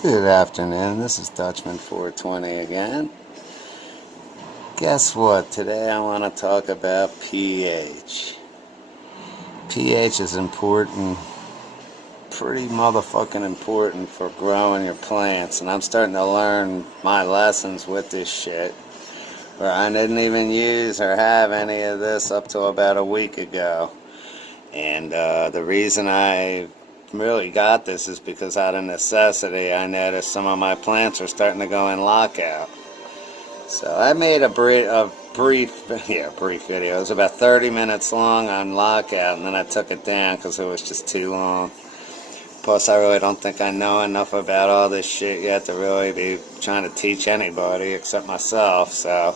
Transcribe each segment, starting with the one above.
Good afternoon, this is Dutchman420 again. Guess what? Today I want to talk about pH. pH is important, pretty motherfucking important for growing your plants, and I'm starting to learn my lessons with this shit, where I didn't even use or have any of this up till about a week ago. And the reason I really got this is because out of necessity I noticed some of my plants are starting to go in lockout. So I made a brief video. It was about 30 minutes long on lockout, and then I took it down because it was just too long. Plus, I really don't think I know enough about all this shit yet to really be trying to teach anybody except myself. So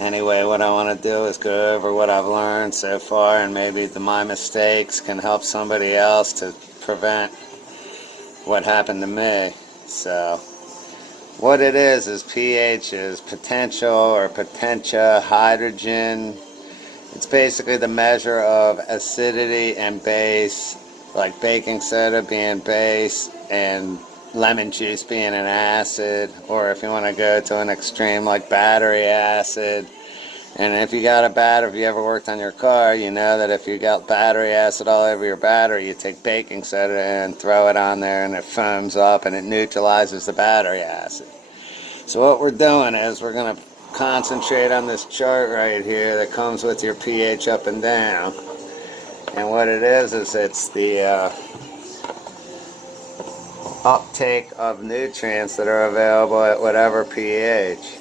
anyway, what I want to do is go over what I've learned so far, and maybe my mistakes can help somebody else to prevent what happened to me. So what it is pH is potential or potentia hydrogen. It's basically the measure of acidity and base, like baking soda being base and lemon juice being an acid, or if you want to go to an extreme like battery acid. And if you ever worked on your car, you know that if you got battery acid all over your battery, you take baking soda and throw it on there and it foams up and it neutralizes the battery acid. So what we're doing is we're going to concentrate on this chart right here that comes with your pH up and down. And what it is it's the uptake of nutrients that are available at whatever pH.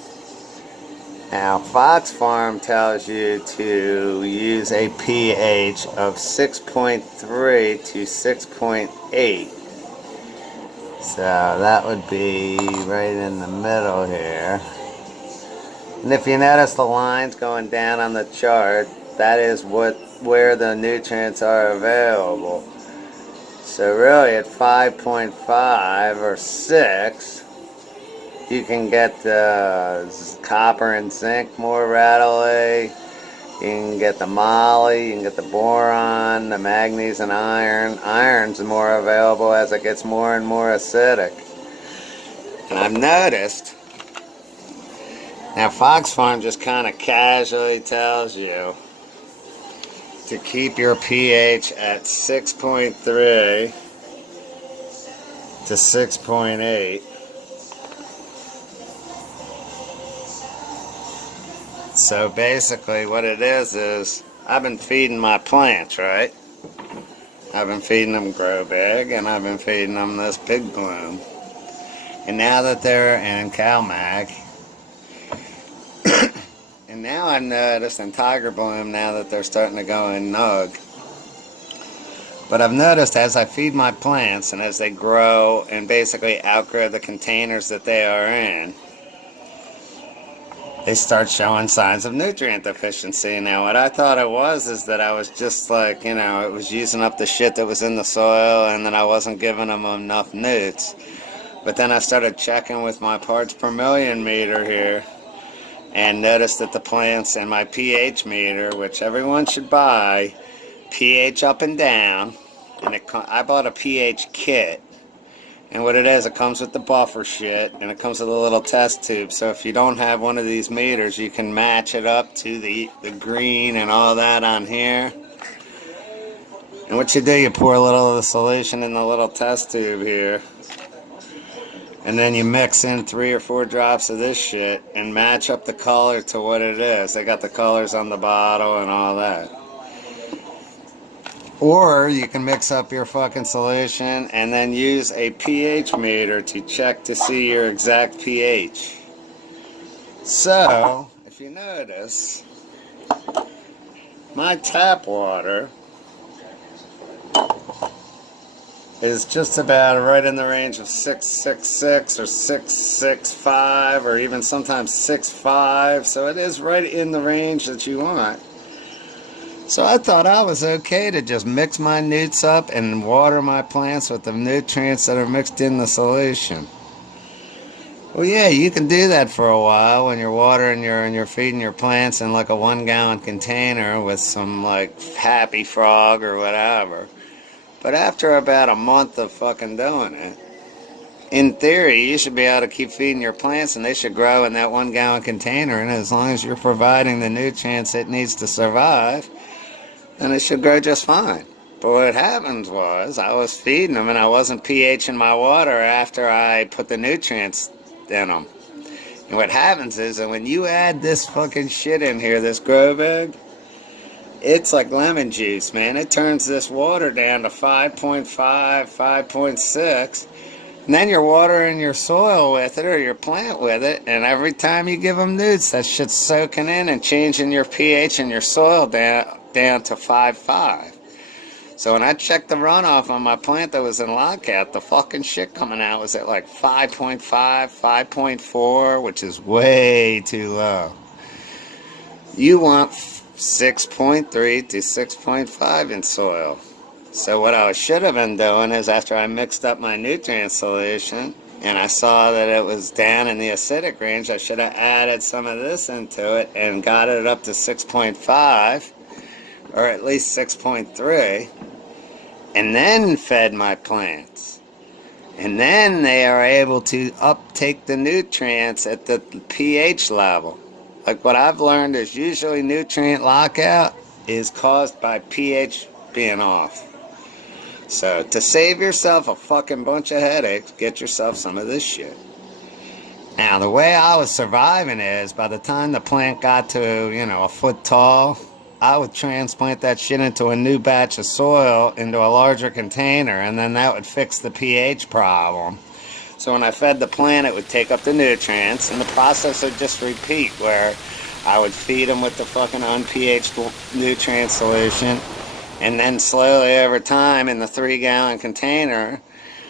Now, Fox Farm tells you to use a pH of 6.3 to 6.8. So that would be right in the middle here. And if you notice the lines going down on the chart, that is where the nutrients are available. So really at 5.5 or 6, you can get the copper and zinc more readily. You can get the moly, you can get the boron, the manganese and iron. Iron's more available as it gets more and more acidic. And I've noticed, now Fox Farm just kind of casually tells you to keep your pH at 6.3 to 6.8. So basically what it is I've been feeding my plants, right? I've been feeding them Grow Big, and I've been feeding them this Big Bloom. And now that they're in CalMag, and now I've noticed in Tiger Bloom now that they're starting to go in Nug. But I've noticed as I feed my plants and as they grow and basically outgrow the containers that they are in, they start showing signs of nutrient deficiency. Now, what I thought it was is that I was just like, it was using up the shit that was in the soil and then I wasn't giving them enough nutes. But then I started checking with my parts per million meter here and noticed that the plants and my pH meter, which everyone should buy, pH up and down, and I bought a pH kit. And what it is, it comes with the buffer shit, and it comes with a little test tube. So if you don't have one of these meters, you can match it up to the green and all that on here. And what you do, you pour a little of the solution in the little test tube here. And then you mix in 3 or 4 drops of this shit and match up the color to what it is. They got the colors on the bottle and all that. Or you can mix up your fucking solution and then use a pH meter to check to see your exact pH. So, if you notice, my tap water is just about right in the range of 6.66 or 6.65 or even sometimes 6.5. So it is right in the range that you want. So I thought I was okay to just mix my nutes up and water my plants with the nutrients that are mixed in the solution. Well, yeah, you can do that for a while when you're watering and you're feeding your plants in like a 1-gallon container with some like Happy Frog or whatever. But after about a month of fucking doing it, in theory, you should be able to keep feeding your plants and they should grow in that 1-gallon container. And as long as you're providing the nutrients it needs to survive, then it should grow just fine. But what happened was I was feeding them and I wasn't pHing my water after I put the nutrients in them. And what happens is that when you add this fucking shit in here, this grow bag, it's like lemon juice, man. It turns this water down to 5.5, 5.6. And then you're watering your soil with it or your plant with it. And every time you give them nutes, that shit's soaking in and changing your pH and your soil down to 5.5. So when I checked the runoff on my plant that was in lockout, the fucking shit coming out was at like 5.5, 5.4, which is way too low. You want 6.3 to 6.5 in soil. So what I should have been doing is after I mixed up my nutrient solution and I saw that it was down in the acidic range, I should have added some of this into it and got it up to 6.5 or at least 6.3 and then fed my plants. And then they are able to uptake the nutrients at the pH level. Like what I've learned is usually nutrient lockout is caused by pH being off. So, to save yourself a fucking bunch of headaches, get yourself some of this shit. Now, the way I was surviving is, by the time the plant got to, a foot tall, I would transplant that shit into a new batch of soil into a larger container, and then that would fix the pH problem. So when I fed the plant, it would take up the nutrients, and the process would just repeat, where I would feed them with the fucking unpHed nutrient solution, and then slowly over time in the 3-gallon container,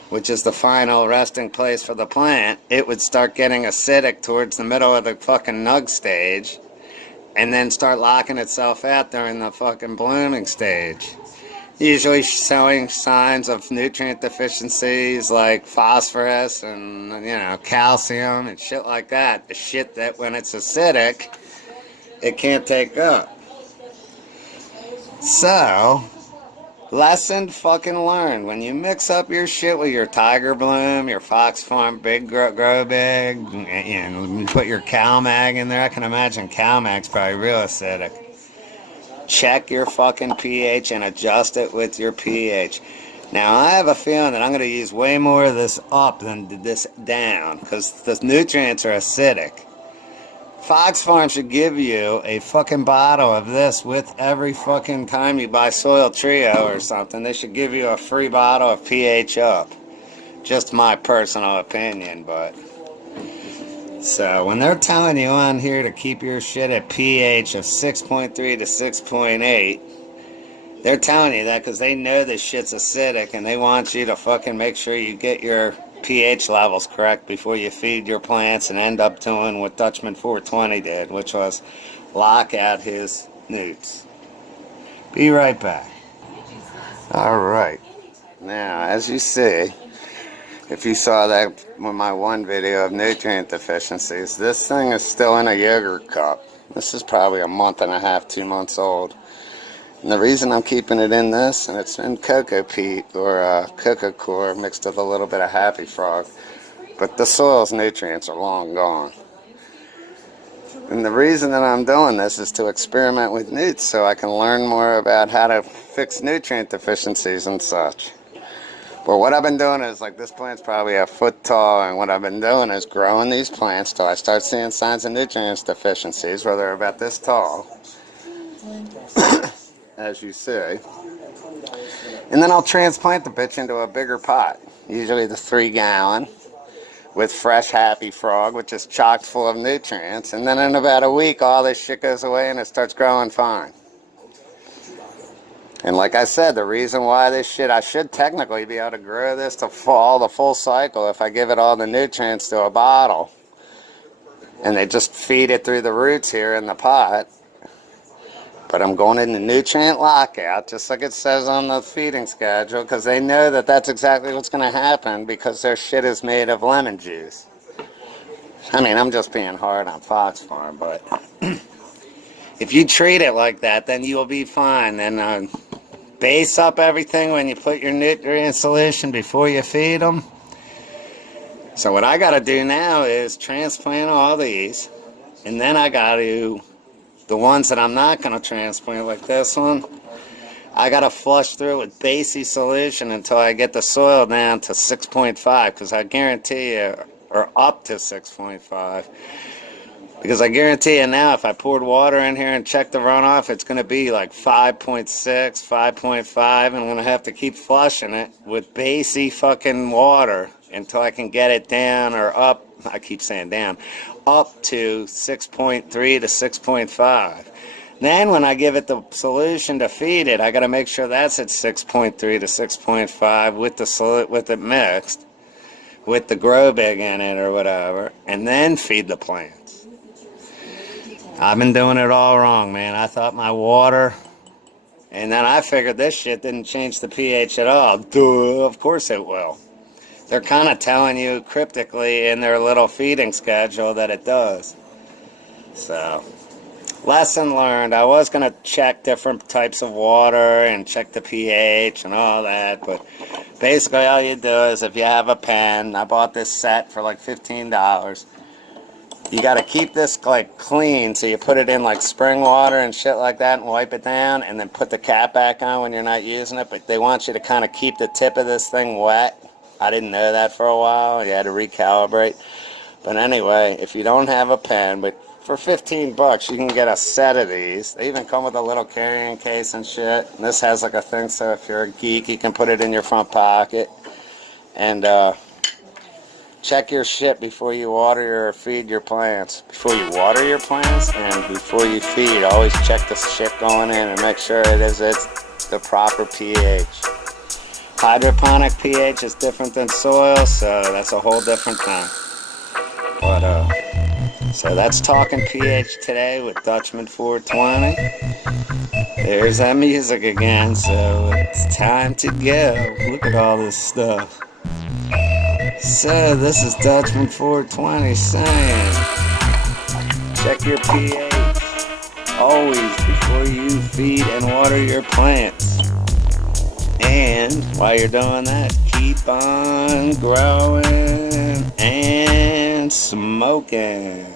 which is the final resting place for the plant, it would start getting acidic towards the middle of the fucking nug stage and then start locking itself out during the fucking blooming stage. Usually showing signs of nutrient deficiencies like phosphorus and, calcium and shit like that. The shit that when it's acidic, it can't take up. So, lesson fucking learned. When you mix up your shit with your Tiger Bloom, your Fox Farm Big Grow Big, and you put your CalMag in there, I can imagine CalMag's probably real acidic. Check your fucking pH and adjust it with your pH. Now, I have a feeling that I'm going to use way more of this up than this down, because the nutrients are acidic. Fox Farm should give you a fucking bottle of this with every fucking time you buy Soil Trio or something. They should give you a free bottle of pH Up. Just my personal opinion, but... So, when they're telling you on here to keep your shit at pH of 6.3 to 6.8, they're telling you that because they know this shit's acidic and they want you to fucking make sure you get your pH levels correct before you feed your plants and end up doing what Dutchman420 did, which was lock out his nutes. Be right back. Alright. Now, as you see, if you saw that with my one video of nutrient deficiencies, this thing is still in a yogurt cup. This is probably a month and a half, 2 months old. And the reason I'm keeping it in this, and it's in cocoa peat or cocoa core mixed with a little bit of Happy Frog, but the soil's nutrients are long gone. And the reason that I'm doing this is to experiment with nutes so I can learn more about how to fix nutrient deficiencies and such. But what I've been doing is, like, this plant's probably a foot tall, and what I've been doing is growing these plants till I start seeing signs of nutrient deficiencies, where they're about this tall. As you see, and then I'll transplant the bitch into a bigger pot, usually the 3-gallon, with fresh Happy Frog, which is chock full of nutrients, and then in about a week all this shit goes away and it starts growing fine. And like I said, the reason why this shit, I should technically be able to grow this to fall the full cycle if I give it all the nutrients to a bottle and they just feed it through the roots here in the pot. But I'm going into nutrient lockout, just like it says on the feeding schedule, because they know that that's exactly what's going to happen because their shit is made of lemon juice. I mean, I'm just being hard on Fox Farm, but if you treat it like that, then you'll be fine. Then base up everything when you put your nutrient solution before you feed them. So what I got to do now is transplant all these, and then I got to, the ones that I'm not going to transplant, like this one, I got to flush through with basic solution until I get the soil down to 6.5, because I guarantee you, or up to 6.5, because I guarantee you now, if I poured water in here and checked the runoff, it's going to be like 5.6, 5.5, and I'm going to have to keep flushing it with basic fucking water until I can get it down or up, I keep saying down, up to 6.3 to 6.5. Then when I give it the solution to feed it, I got to make sure that's at 6.3 to 6.5 with it mixed, with the grow bag in it or whatever, and then feed the plants. I've been doing it all wrong, man. I thought my water, and then I figured this shit didn't change the pH at all. Duh, of course it will. They're kind of telling you cryptically in their little feeding schedule that it does. So, lesson learned. I was going to check different types of water and check the pH and all that, but basically all you do is if you have a pen, I bought this set for like $15. You got to keep this like clean, so you put it in like spring water and shit like that and wipe it down, and then put the cap back on when you're not using it. But they want you to kind of keep the tip of this thing wet. I didn't know that for a while. You had to recalibrate. But anyway, if you don't have a pen, but for 15 bucks you can get a set of these. They even come with a little carrying case and shit. And this has like a thing, so if you're a geek, you can put it in your front pocket. And check your shit before you water or feed your plants. Before you water your plants and before you feed, always check the shit going in and make sure it's the proper pH. Hydroponic pH is different than soil, so that's a whole different thing. But so that's talking pH today with Dutchman420. There's that music again, so it's time to go. Look at all this stuff. So this is Dutchman420 saying, check your pH always before you feed and water your plants. And while you're doing that, keep on growing and smoking.